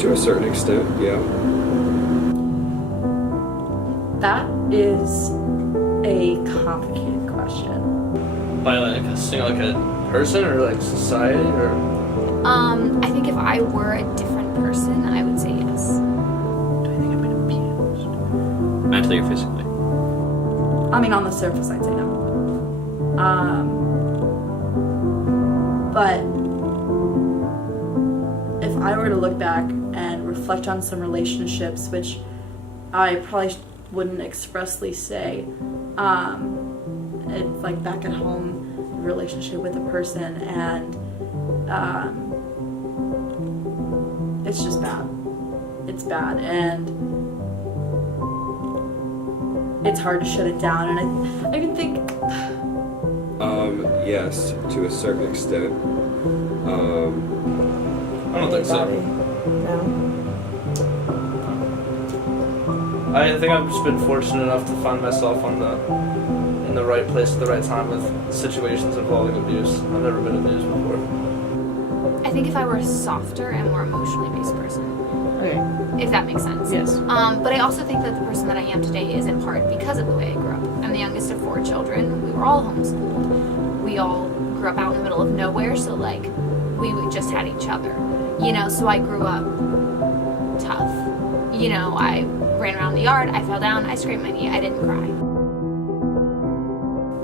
To a certain extent, yeah. That is a complicated question. By like a person or like society or? I think if I were a different person, I would say yes. Do I think I've been abused? Mentally or physically? I mean, on the surface, I'd say no. But if I were to look back and reflect on some relationships, which I probably wouldn't expressly say, it's like back at home, relationship with a person, and it's just bad. It's bad, and it's hard to shut it down. And I even think, yes, to a certain extent. I don't think so. No. I think I've just been fortunate enough to find myself in the right place at the right time with situations involving abuse. I've never been abused before. I think if I were a softer and more emotionally based person, Okay. if that makes sense. Yes. But I also think that the person that I am today is in part because of the way I grew up. I'm the youngest of 4 children. We were all homeschooled. We all grew up out in the middle of nowhere, so like we just had each other. You know, so I grew up tough. You know, I ran around the yard, I fell down, I scraped my knee, I didn't cry.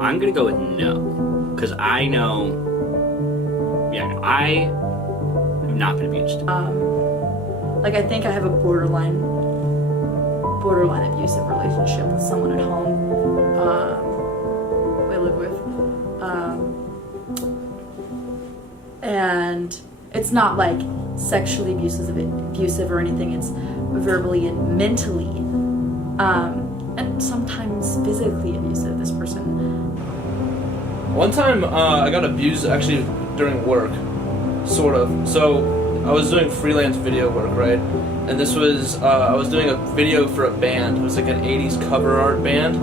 I'm gonna go with no, because I know, I have not been abused. like, I think I have a borderline abusive relationship with someone at home I live with, and it's not like sexually abusive or anything. It's verbally and mentally, and sometimes physically abusive. This person. One time I got abused actually during work, sort of. So I was doing freelance video work, right? And this was, I was doing a video for a band. It was like an 80s cover art band.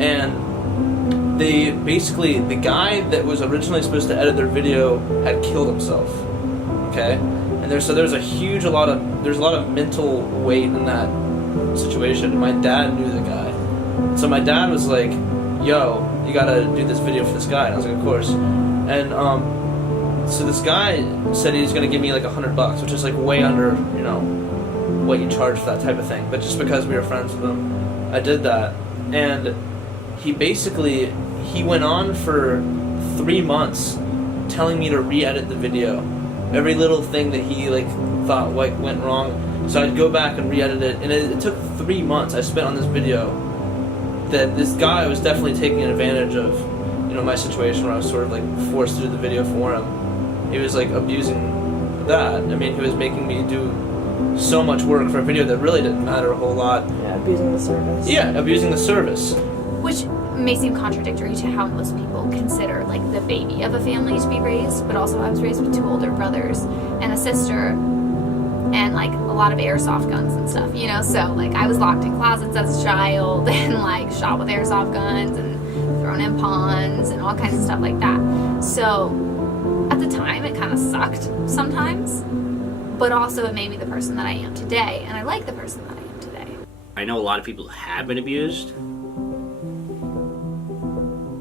And they basically, the guy that was originally supposed to edit their video had killed himself. Okay? And there's a lot of mental weight in that situation. My dad knew the guy. So my dad was like, yo, you gotta do this video for this guy. And I was like, of course. And so this guy said he was gonna give me like $100, which is like way under, you know, what you charge for that type of thing. But just because we were friends with him, I did that. And he went on for 3 months telling me to re-edit the video. Every little thing that he like thought went wrong. So I'd go back and re-edit it, and it took 3 months I spent on this video. That this guy was definitely taking advantage of, you know, my situation where I was sort of like forced to do the video for him. He was like abusing that. I mean, he was making me do so much work for a video that really didn't matter a whole lot. Yeah, abusing the service. Yeah, abusing the service. Which may seem contradictory to how most people consider like the baby of a family to be raised, but also I was raised with 2 older brothers and a sister, and like a lot of airsoft guns and stuff, you know, so like I was locked in closets as a child and like shot with airsoft guns and thrown in ponds and all kinds of stuff like that. So at the time it kind of sucked sometimes, but also it made me the person that I am today, and I like the person that I am today. I know a lot of people have been abused,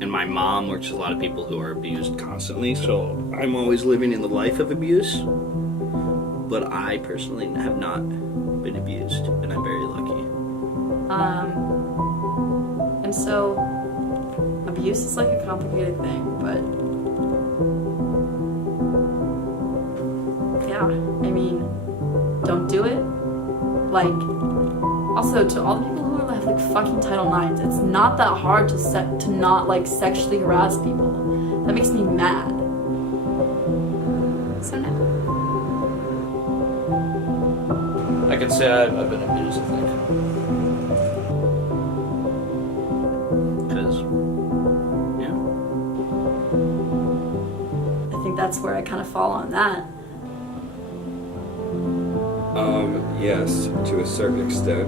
and my mom works with a lot of people who are abused constantly, so I'm always living in the life of abuse. But I personally have not been abused, and I'm very lucky. And so abuse is like a complicated thing, but yeah, I mean, don't do it. Like, also to all the people who have like fucking Title IXs, it's not that hard to not like sexually harass people. That makes me mad. So no. I could say I've been abused, I think. Because, yeah. I think that's where I kind of fall on that. Yes, to a certain extent.